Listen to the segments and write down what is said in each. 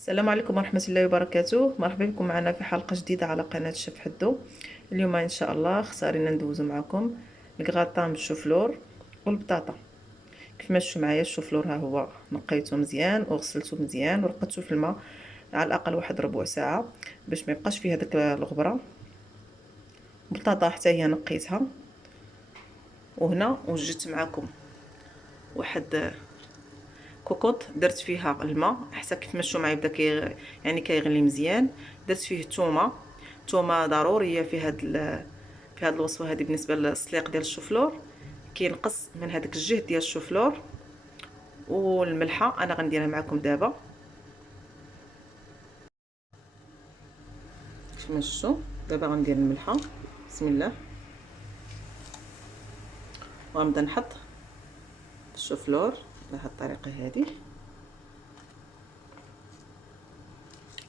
السلام عليكم ورحمة الله وبركاته. مرحبا بكم معنا في حلقة جديدة على قناة الشيف حدو. اليوم ان شاء الله اختارينا ندوزو معكم الكغاطان بالشوفلور والبطاطا. كيف ما شفتوا معايا الشوفلور ها هو نقيته مزيان وغسلته مزيان ورقدته في الماء على الاقل واحد ربع ساعة باش ما يبقاش فيه هذاك الغبرة. البطاطا حتى هي نقيتها، وهنا وجدت معكم واحد كوكوط درت فيها الماء حتى كيف ما شفتوا معايا بدا يعني كيغلي مزيان. درت فيه الثومه ضروريه في هاد الوصفه هذه. بالنسبه للسليق ديال الشوفلور كينقص من هذاك الجهد ديال الشوفلور. والملحه انا غنديرها معكم دابا كيف ما شفتوا. دابا غندير الملحه، بسم الله، وغنبدا نحط الشوفلور بهذه الطريقه هذه.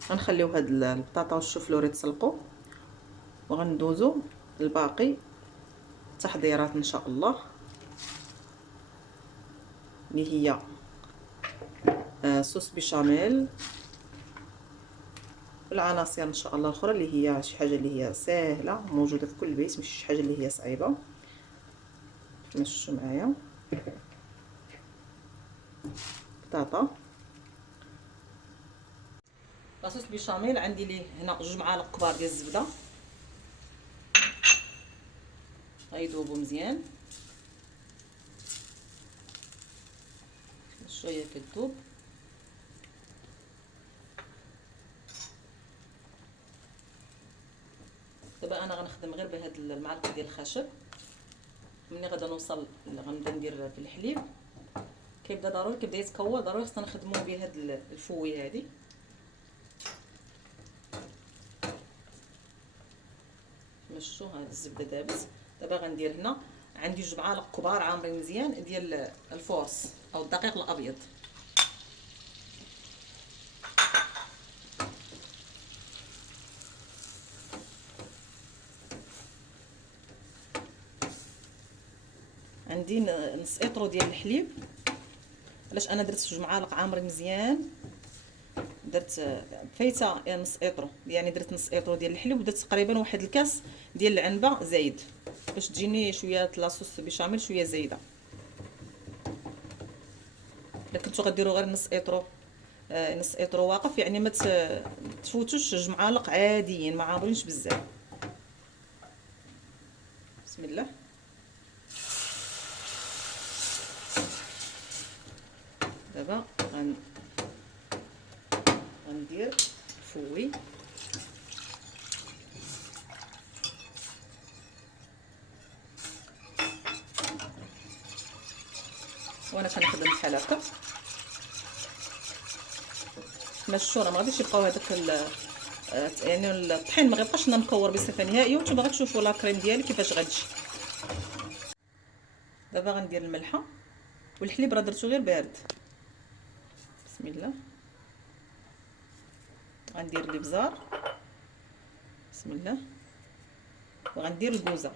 غنخليو هاد البطاطا والشوفلور يتسلقوا وغندوزو الباقي تحضيرات ان شاء الله، اللي هي صوص بيشاميل والعناصر ان شاء الله الاخرى اللي هي شي حاجه اللي هي سهله موجوده في كل بيت، ماشي شي حاجه اللي هي صعيبه. كما شفتوا معايا بطاطا لاصوص بيشاميل عندي ليه هنا 2 معالق كبار ديال الزبده غيذوبوا مزيان شويه كتذوب. دابا انا غنخدم غير بهاد المعلقه ديال الخشب. ملي غادا نوصل غنبدا ندير في الحليب كيبدا يتكور ضروري خصنا نخدموا بهاد الفوي هذه. شفتوا هاد الزبده دابت. دابا غندير هنا عندي 2 معالق كبار عامرين مزيان ديال الفورس او الدقيق الابيض. عندي نص اطرو ديال الحليب. علاش انا درت 2 معالق عامرين مزيان، درت فايته نص اطرو، يعني درت نص اطرو ديال الحليب ودرت تقريبا واحد الكاس ديال العنبه زايد باش تجيني شويه لاصوص بيشاميل شويه زايده. الا كنتو غديروا غير نص اطرو نص اطرو واقف، يعني ما تفوتوش 2 معالق عاديين ما عامرينش بزاف. بسم الله. دابا غندير فوي وانا كنخدم بحال هكا. كما شفتوا راه ما غاديش يبقاو هذاك يعني الطحين ما غيبقاش لنا مكور بصفه نهائيه، وانتم غتشوفوا لا كريم ديالي كيفاش غتجي. دابا غندير الملحه والحليب راه درتو غير بارد. بسم الله. غندير الابزار، بسم الله، وغندير الكوزه.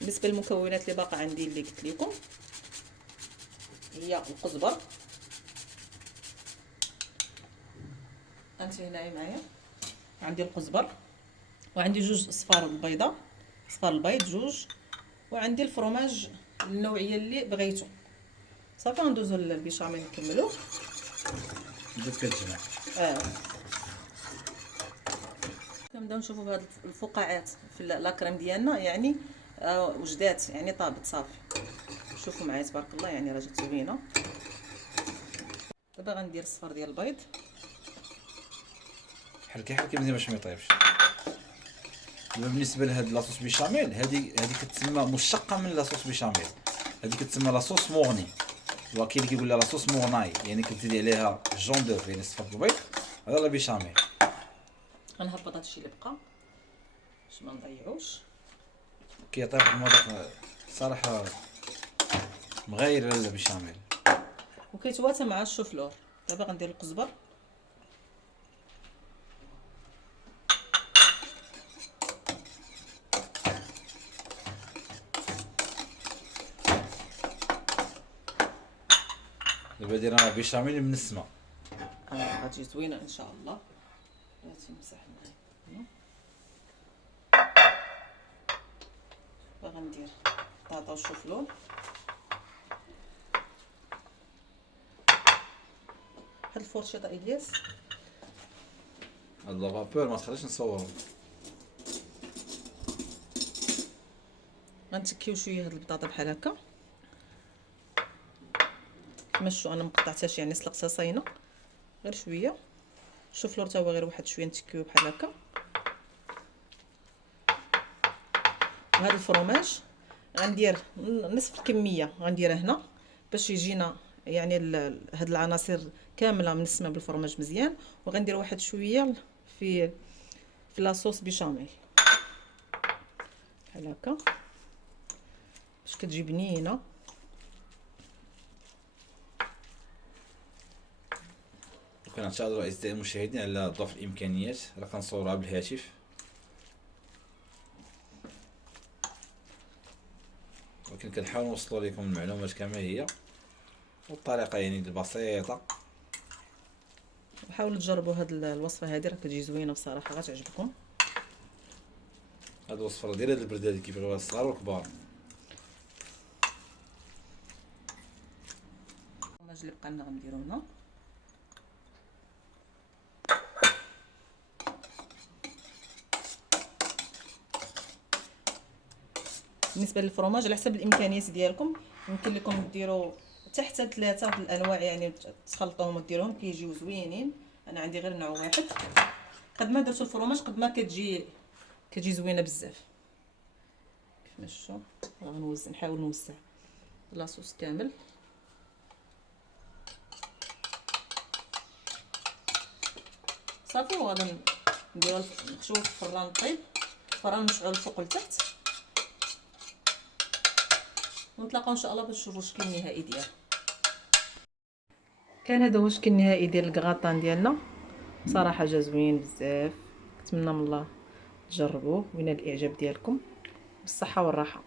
بالنسبه للمكونات اللي باقا عندي اللي قلت لكم هي القزبر. انت هنايا معايا عندي القزبر، وعندي 2 اصفار البيضه، اصفار البيض 2، وعندي الفرماج النوعيه اللي بغيتو. صافي غندوزو للبيشاميل نكملو. بدات كتجمع. كنبداو نشوفوا بهاد الفقاعات في لاكريم ديالنا، يعني وجدات، يعني طابت صافي. شوفوا معايا تبارك الله، يعني راه جات زوينه. دابا غندير الصفر ديال البيض. حركي مزيان باش ما يطيبش. دابا بالنسبه لهاد لاصوص بيشاميل هادي كتسمى مشتقه من لاصوص بيشاميل. هادي كتسمى لاصوص مورني، وكاين اللي كيقول لها لاصوص مورناي، يعني كتزيدي عليها جون دوف يعني صفر البيض. هذا لا بيشاميل. غنهبط هادشي اللي بقى باش ما نضيعوش. كيعطي واحد المذاق صراحه مغاير للبيشاميل وكيتواتى مع الشوفلور. دابا غندير القزبر، دابا درنا بيشاميل من السما. غتجي زوينه ان شاء الله. بلاتي نمسح معايا. غندير بطاطا والشوفلور. هاد الفرشيطه الياس هاد لافابور ما تخليش نصورو. غنتكيو شويه هاد البطاطا بحال هكا كما شفتوا. انا مقطعتهاش يعني سلقتها صاينه غير شويه. الشوفلور تا هو غير واحد شويه نتكيوه بحال هكا. وهذا الفرماج غندير نصف الكميه غنديرها هنا باش يجينا يعني هاد العناصر كامله منسمه بالفرماج مزيان. وغندير واحد شويه في لاصوص بيشاميل بحال هكا باش كتجي بنينه. كنعتذروا اعزائي المشاهدين على ضعف الامكانيات، راه كنصورها بالهاتف، ولكن كنحاول نوصلوا لكم المعلومات كما هي والطريقه يعني بسيطه. وحاولوا تجربوا هاد الوصفه هذه، راه كتجي زوينه بصراحه غتعجبكم. هاد الوصفه ديال هاد البردات كيبغيوها الصغار والكبار. الفرماج اللي بقى لنا غنديرو هنا. بالنسبه للفرماج على حسب الامكانيات ديالكم يمكن لكم ديروا حتى 3 الانواع يعني تخلطوهم وديروهم كيجيو زوينين. انا عندي غير نوع واحد. قد ما درتو الفرماج قد ما كتجي زوينه بزاف. كيف ما شفتوا غنوزع، نحاول نوزع لاصوص كامل. صافي وغادي نديرو نخشوه في الفران طيب. الفران نشعلو الفوق لتحت ونتلاقاو ان شاء الله باش نشوفوا الشكل النهائي ديالو. كان هذا هو الشكل النهائي ديال الكغاطان ديالنا. صراحه جا زوين بزاف. نتمنى من الله تجربوه وينال الاعجاب ديالكم بالصحه والراحه.